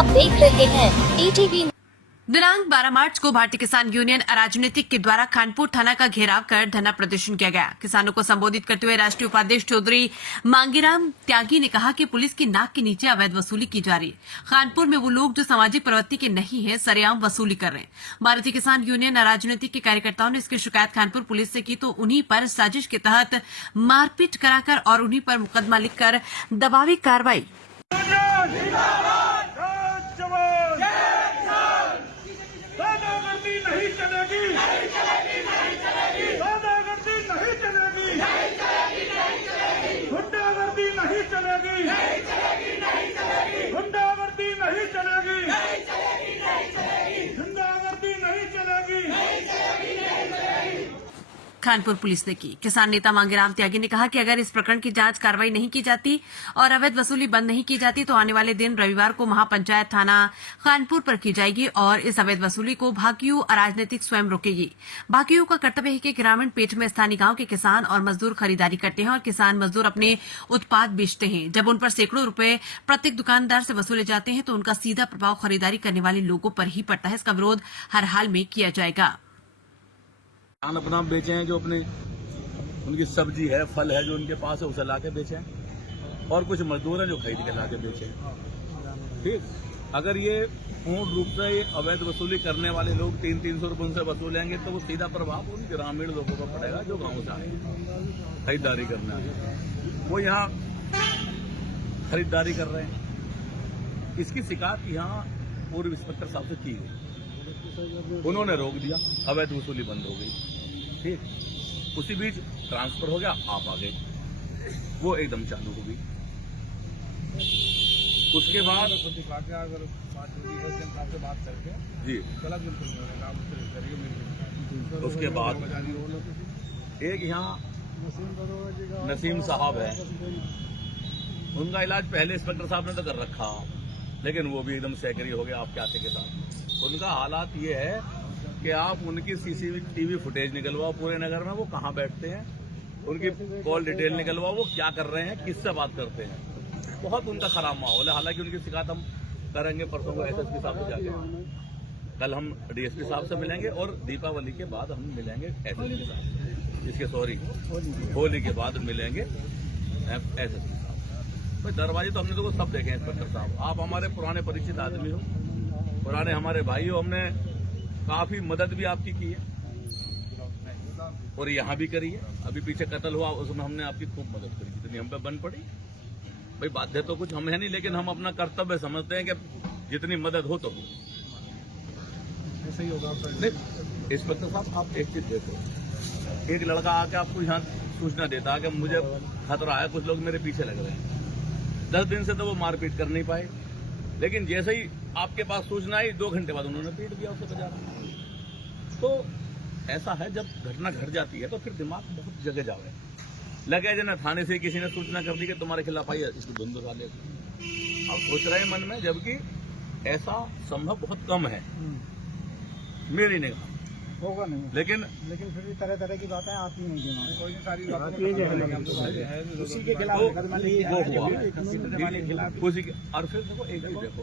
आप देख रहे हैं ETV। दिनांक 12 मार्च को भारतीय किसान यूनियन अराजनीतिक के द्वारा खानपुर थाना का घेराव कर धरना प्रदर्शन किया गया। किसानों को संबोधित करते हुए राष्ट्रीय उपाध्यक्ष चौधरी मांगीराम त्यागी ने कहा कि पुलिस की नाक के नीचे अवैध वसूली की जा रही है। खानपुर में वो लोग जो सामाजिक प्रवृत्ति के नहीं है सरेआम वसूली कर रहे हैं। भारतीय किसान यूनियन अराजनीतिक के कार्यकर्ताओं ने इसकी शिकायत खानपुर पुलिस से की तो उन्हीं पर साजिश के तहत मारपीट कराकर और उन्हीं पर मुकदमा लिखकर दबावी कार्रवाई। नहीं चलेगी, नहीं चलेगी, नहीं चलेगी, दादागिरी नहीं चलेगी, नहीं चलेगी, नहीं चलेगी, गुंडागर्दी नहीं चलेगी, नहीं चलेगी, नहीं चलेगी, गुंडागर्दी नहीं चलेगी, नहीं चलेगी, नहीं चलेगी, गुंडागर्दी नहीं चलेगी, नहीं चलेगी, नहीं चलेगी। खानपुर पुलिस ने की। किसान नेता मांगीराम त्यागी ने कहा कि अगर इस प्रकरण की जांच कार्रवाई नहीं की जाती और अवैध वसूली बंद नहीं की जाती तो आने वाले दिन रविवार को महापंचायत थाना खानपुर पर की जाएगी और इस अवैध वसूली को भाकियू अराजनीतिक स्वयं रोकेगी। भाकियू का कर्तव्य है कि ग्रामीण पेट में स्थानीय गांव के किसान और मजदूर खरीदारी करते हैं और किसान मजदूर अपने उत्पाद बेचते हैं। जब उन पर सैकड़ों रुपए प्रत्येक दुकानदार से वसूले जाते हैं तो उनका सीधा प्रभाव खरीदारी करने वाले लोगों पर ही पड़ता है। इसका विरोध हर हाल में किया जाएगा। किसान अपना बेचे हैं, जो अपने उनकी सब्जी है, फल है जो उनके पास है उसे ला के बेचे हैं और कुछ मजदूर हैं जो खरीद के ला के बेचे हैं। ठीक, अगर ये पूर्ण रूप से अवैध वसूली करने वाले लोग 300-300 रुपये उनसे वसूलेंगे तो वो सीधा प्रभाव उन ग्रामीण लोगों पर पड़ेगा जो गाँव से आए खरीदारी करने आए। वो यहाँ खरीदारी कर रहे हैं। इसकी शिकायत यहाँ पूर्व इंस्पेक्टर साहब से की गई, उन्होंने रोक दिया, अवैध वसूली बंद हो गई। ठीक, उसी बीच ट्रांसफर हो गया, आप आ गए, वो एकदम चालू हो गई। उसके बाद अगर बात करके जी उसके बाद एक यहाँ नसीम साहब है, उनका इलाज पहले इंस्पेक्टर साहब ने तो कर रखा, लेकिन वो भी एकदम सैकड़ी हो गया आपके आते के साथ। उनका हालात ये है कि आप उनकी CCTV फुटेज निकलवाओ पूरे नगर में, वो कहाँ बैठते हैं, उनकी कॉल डिटेल निकलवाओ, वो क्या कर रहे हैं, किससे बात करते हैं। बहुत उनका खराब माहौल है। हालांकि उनकी शिकायत हम करेंगे परसों को SSP साहब से जाके, कल हम DSP साहब से मिलेंगे और दीपावली के बाद हम मिलेंगे SSP साहब, इसके होली के बाद मिलेंगे SSP साहब। भाई दरवाजे तो हमने तो सब देखे हैं इंस्पेक्टर साहब, आप हमारे पुराने परिचित आदमी हो, पुराने हमारे भाई हो, हमने काफी मदद भी आपकी की है और यहाँ भी करी है। अभी पीछे कत्ल हुआ उसमें हमने आपकी खूब मदद करी, जितनी हम पे बन पड़ी। भाई बाध्य तो कुछ हम है नहीं, लेकिन हम अपना कर्तव्य समझते हैं कि जितनी मदद हो तो हो। ऐसा ही होगा नहीं इंस्पेक्टर साहब, आप एक चीज देखो, एक लड़का आके आपको यहाँ सूचना देता है कि मुझे खतरा है, कुछ लोग मेरे पीछे लग रहे हैं। 10 दिन से तो वो मारपीट कर नहीं पाए, लेकिन जैसे ही आपके पास सूचना आई 2 घंटे बाद उन्होंने पीट दिया उसे बाजार में। तो ऐसा है, जब घटना घट जाती है तो फिर दिमाग बहुत जगह जावे लगे जना थाने से किसी ने सूचना कर दी कि तुम्हारे खिलाफ आई, इसको बंद करा ले। आप सोच रहे हैं मन में, जबकि ऐसा संभव बहुत कम है, मेरी निगाह होगा नहीं, लेकिन फिर भी तरह तरह की बातें आती हैं दिमाग में। उसी के खिलाफ उसी के। और फिर देखो एक ही देखो,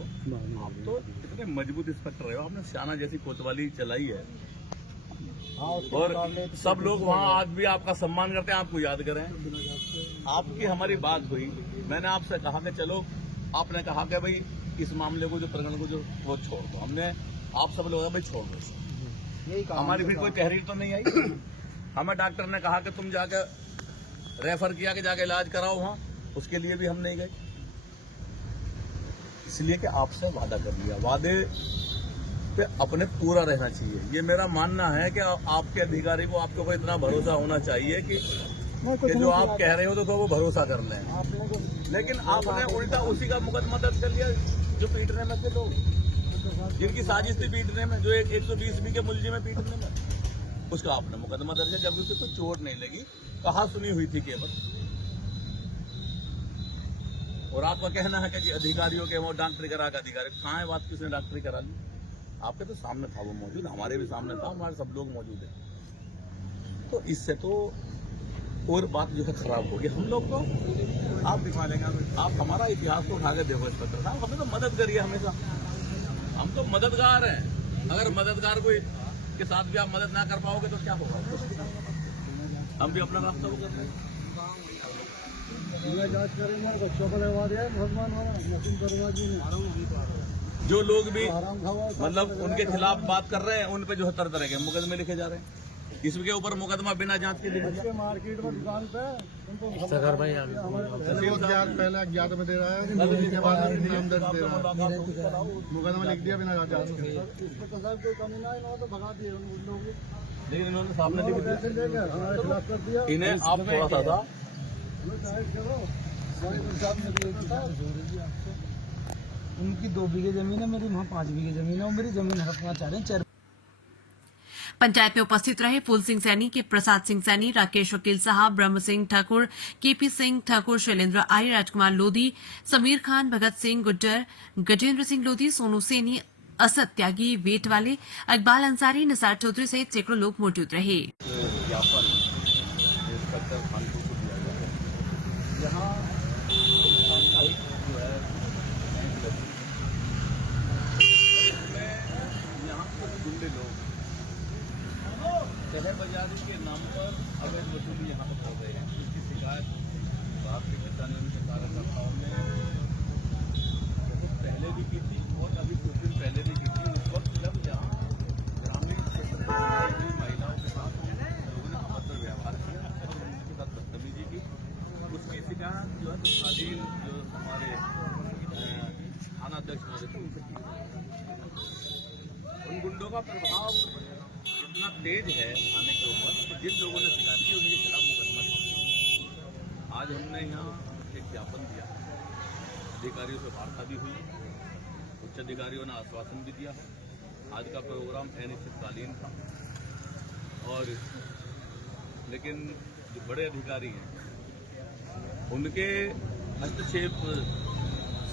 आप तो इतने मजबूत इंस्पेक्टर रहे हो, आपने शाना जैसी कोतवाली चलाई है और सब लोग वहाँ आज भी आपका सम्मान करते हैं, आपको याद करें। आपकी हमारी बात हुई, मैंने आपसे कहा कि चलो, आपने कहा कि भाई इस मामले को, जो प्रकरण को जो वो छोड़ दो। हमने आप सब लोग भाई छोड़ दो, हमारी फिर कोई तहरीर तो नहीं आई। हमें डॉक्टर ने कहा कि तुम जाके रेफर किया कि जाके इलाज कराओ वहाँ, उसके लिए भी हम नहीं गए, इसलिए कि आपसे वादा कर लिया। वादे पे अपने पूरा रहना चाहिए, ये मेरा मानना है कि आपके अधिकारी को आपके ऊपर इतना भरोसा होना चाहिए कि जो आप कह रहे हो तो वो भरोसा कर लें। लेकिन आपने उल्टा उसी का मुकदमा दर्ज कर लिया जो पीटने में थे लोग, जिनकी साजिश थी पीटने में, जो 120B के मुलजिम में पीटने में, उसका आपने मुकदमा दर्ज है, जब उसे तो चोट नहीं लगी, कहा सुनी हुई थी केवल। और आपका कहना है कि अधिकारियों के वो डॉक्टरी करा के अधिकारी, कहाँ है बात, किसने डॉक्टरी करा ली? आपके तो सामने था वो मौजूद, हमारे भी सामने था, हमारे सब लोग मौजूद है। तो इससे तो और बात जो है खराब होगी। हम लोग तो आप दिखा लेंगे, आप हमारा इतिहास को उठा के देखो इंस्पेक्टर साहब, हमें तो मदद करिए हमेशा। हम तो मददगार हैं। अगर मददगार कोई के साथ भी आप मदद ना कर पाओगे तो क्या होगा? हम भी अपना रास्ता वो कर रहे हैं। जांच करेंगे, बच्चों को लगवा दिया भगवान नसीम दरोगा जी ने। जो लोग भी मतलब उनके खिलाफ बात कर रहे हैं, उन पे जो है तरह तरह के मुकदमे लिखे जा रहे हैं। इसके ऊपर मुकदमा बिना जांच के लिखा जाए। मार्केट में दुकान पे उनको पहले अज्ञात में दे रहा है, के बाद इनाम दर्ज दे रहा है, मुकदमा लिख दिया बिना जांच के। तो साहब कोई कमी ना, इन्होंने तो भगा दिए उन लोगों को, लेकिन इन्होंने सामने लिख दिया, पैसे लेकर हमारे खिलाफ कर दिया। इन्हें आप थोड़ा सा था उनकी 2 बीघे जमीन है, मेरी वहाँ 5 बीघे जमीन है, और मेरी जमीन हड़पना चाह रहे हैं। पंचायत में उपस्थित रहे फूल सिंह सैनी के प्रसाद सिंह सैनी, राकेश वकील साहब, ब्रह्म सिंह ठाकुर, केपी सिंह ठाकुर, शैलेंद्र आई, राजकुमार लोधी, समीर खान, भगत सिंह गुज्जर, गजेंद्र सिंह लोधी, सोनू सैनी, असद त्यागी, वेट वाले, इकबाल अंसारी, निसार चौधरी सहित सैकड़ों लोग मौजूद रहे। ज्ञापन इंस्पेक्टर खानपुर को दिया गया है, जहाँ जो है यहाँ कुछ गुंडे लोग शहर बाजारी के नाम पर अवैध वसूली यहाँ पर कर रहे हैं। इसकी शिकायत भारतीय किसान यूनियन के कार्यकर्ताओं ने बहुत पहले भी की थी और अभी कुछ दिन पहले भी की थी। उस वक्त जब यहाँ ग्रामीण क्षेत्र में महिलाओं के साथ लोगों ने अभद्र व्यवहार किया और उनके साथ बदतमीजी की, उसकी शिकायत जो है तत्कालीन जो हमारे थानाध्यक्ष होते थे उनसे की। उन गुंडों का प्रभाव इतना तेज है थाने के ऊपर कि जिन लोगों ने शिकायत की उनके खिलाफ मुकदमा किया। आज हमने यहाँ एक ज्ञापन दिया, अधिकारियों से वार्ता भी हुई, उच्च अधिकारियों ने आश्वासन भी दिया। आज का प्रोग्राम अनिश्चितकालीन था और लेकिन जो बड़े अधिकारी हैं उनके हस्तक्षेप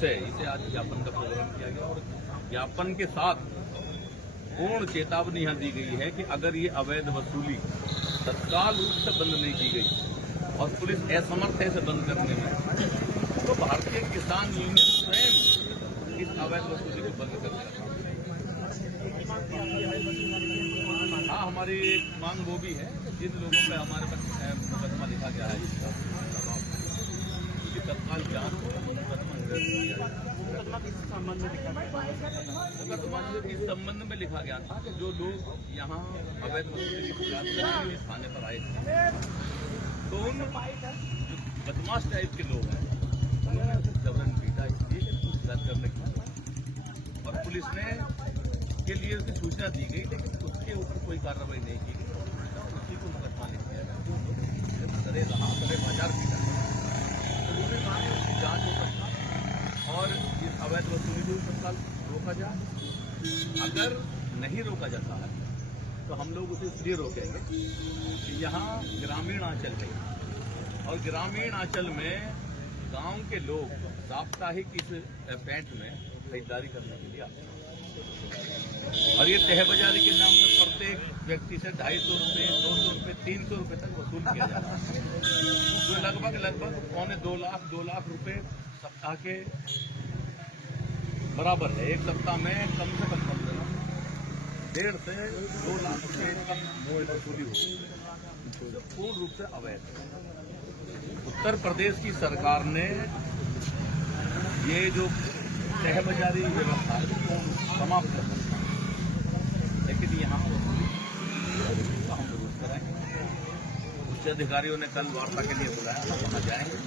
से इसे आज ज्ञापन का प्रोग्राम किया गया और ज्ञापन के साथ पूर्ण चेतावनी यहाँ दी गई है कि अगर ये अवैध वसूली तत्काल रूप से बंद नहीं की गई और पुलिस असमर्थ है इसे बंद करने में, तो भारतीय किसान यूनियन स्वयं इस अवैध वसूली को बंद कर देगा। हाँ, हमारी एक मांग वो भी है जिन लोगों पर हमारे पास मुकदमा लिखा गया है उसकी तत्काल जांच हो, मुकदमा दर्ज किया जाए। मुकदमा इस संबंध में लिखा गया था कि जो लोग यहाँ अवैध वसूली की शिकायत करने के थाने पर आए थे, तो उन जो बदमाश टाइप के लोग हैं उन्होंने उसे जबरन पीटा इसलिए शिकायत करने की और पुलिस ने के लिए उसकी सूचना दी गई, लेकिन उसके ऊपर कोई कार्रवाई नहीं की गई। उसी को मुकदमा लिख दिया गया। सरे रहा सरे बाजार पीटा, उसकी जांच हो सकता और इस अवैध वसूली को तत्काल रोका जाए। अगर नहीं रोका जाता है तो हम लोग उसे इसलिए रोकेंगे कि यहाँ ग्रामीण आंचल है और ग्रामीण आंचल में गांव के लोग साप्ताहिक इस पैंट में खरीदारी करने के लिए आते हैं और ये तह बाजारी के नाम पर प्रत्येक व्यक्ति से 250 रुपये, 200 रुपये, 300 रुपये तक वसूल किया जाता है, जो लगभग 2 लाख रुपये सप्ताह के बराबर है। एक सप्ताह में कम से कम 1.5 से 2 लाख रुपये तक वसूली होती है, जो पूर्ण रूप से अवैध है। उत्तर प्रदेश की सरकार ने ये जो तह बाजारी व्यवस्था है समाप्त कर दी, लेकिन यहाँ वसूली का हम जरूर कराएंगे। उच्च अधिकारियों ने कल वार्ता के लिए बुलाया, हम वहाँ जाएंगे,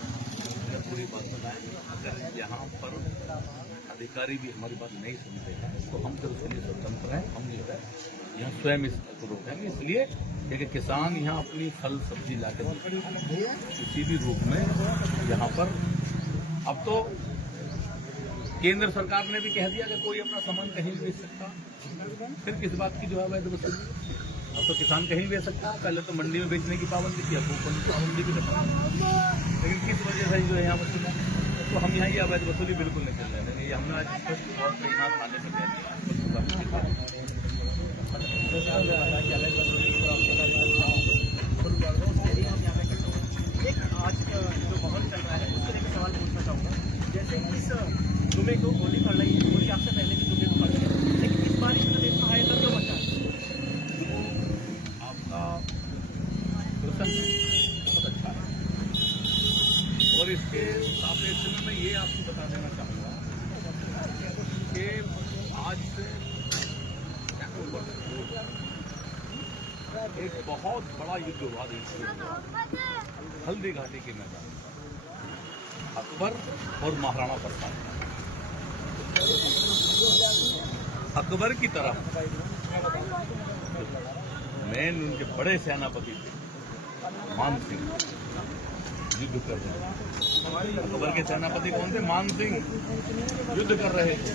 पूरी बात बताएंगे। अगर यहाँ पर अधिकारी भी हमारी बात नहीं सुनते हैं तो हम तो उसके लिए स्वतंत्र हैं, हम जो है यहाँ स्वयं इसको रोकेंगे। इसलिए क्योंकि किसान यहाँ अपनी फल सब्जी लाकर किसी भी रूप में यहाँ पर, अब तो केंद्र सरकार ने भी कह दिया कि कोई अपना सामान कहीं बेच सकता, फिर किस बात की जो है अवैध वसूली? अब तो किसान कहीं बेच सकता है। पहले तो मंडी में बेचने की पाबंदी थी, अब पाबंदी भी करता, लेकिन किस वजह से जो है यहाँ वसूला, तो हम यहाँ ये अवैध वसूली बिल्कुल नहीं चल रहे हैं। ये हमने आज स्पष्ट तौर पर यहाँ थाने पर कह दिया। आज जो माहौल चल रहा है उससे लेकर सवाल पूछना चाहूँगा, जैसे इस जुमे को होली पड़ रही है, होली आपसे पहले की जुमे को पड़ रही है, इसके सापेक्ष में मैं ये आपको बता देना चाहूंगा कि आज से एक बहुत बड़ा युद्ध हुआ देश में, हल्दी घाटी के मैदान, अकबर और महाराणा प्रताप। अकबर की तरफ मेन उनके बड़े सेनापति थे मान सिंह, युद्ध कर रहे थे। अकबर के सेनापति कौन थे? मान सिंह युद्ध कर रहे थे।